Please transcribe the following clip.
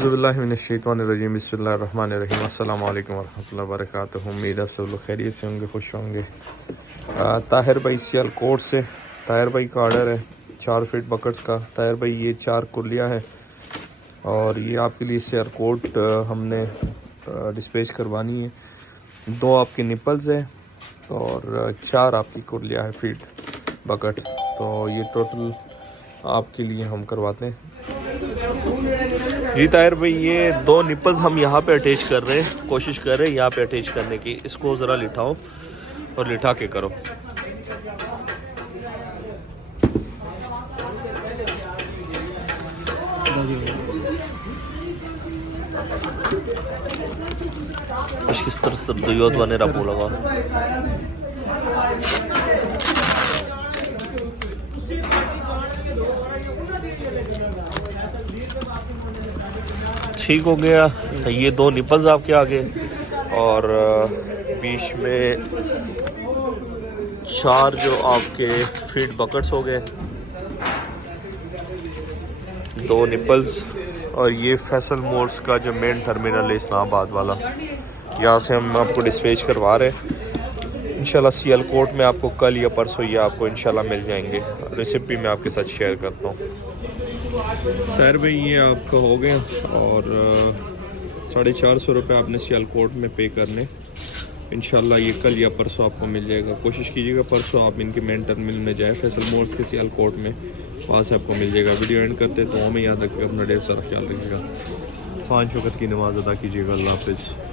बिस्मिल्लाहिर्रहमानिर्रहीम बिस्मिल्लाहिर्रहमानिर्रहीम अस्सलाम वालेकुम वरहमतुल्लाहि वबरकातुहू। उम्मीद है सब लोग खैरियत से होंगे, खुश होंगे। ताहिर भाई सियालकोट से। ताहिर भाई का ऑर्डर है 4 फीट बकेट्स का। ताहिर भाई ये 4 कुर्लियाँ है और ये आपके लिए सियालकोट हमने डिस्पैच करवानी है। 2 आपके निपल्स है और 4 आपकी कुर्लियाँ है फीट बकेट। तो ये टोटल आपके लिए हम करवाते हैं जी। ताहिर भाई ये 2 निपल्स हम यहाँ पे अटैच कर रहे हैं, कोशिश कर रहे हैं यहाँ पे अटैच करने की। इसको ज़रा लिटाओ और लिटा के करो। किस तरह से दुयोत बने रहा लगा ठीक हो गया। ये 2 निपल्स आपके आगे और बीच में 4 जो आपके फीट बकेट्स हो गए, 2 निपल्स। और ये फैसल मोड्स का जो मेन टर्मिनल है इस्लामाबाद वाला, यहाँ से हम आपको डिस्पैच करवा रहे हैं। इंशाल्लाह सियालकोट में आपको कल या परसों ये आपको इंशाल्लाह मिल जाएंगे। रेसिपी मैं आपके साथ शेयर करता हूँ। ताहिर भाई ये आपका हो गया और 450 रुपये आपने सियालकोट में पे करने। इंशाल्लाह ये कल या परसों आपको मिल जाएगा। कोशिश कीजिएगा परसों आप इनके मेन टर्मिनल में जाए, फैसल मोड्स के सियालकोट में, वहाँ से आपको मिल जाएगा। वीडियो एंड करते तो हमें याद रखिएगा, अपना ढेर सारा ख्याल रखिएगा। 5 वक्त की नमाज़ अदा कीजिएगा। अल्लाह हाफिज़।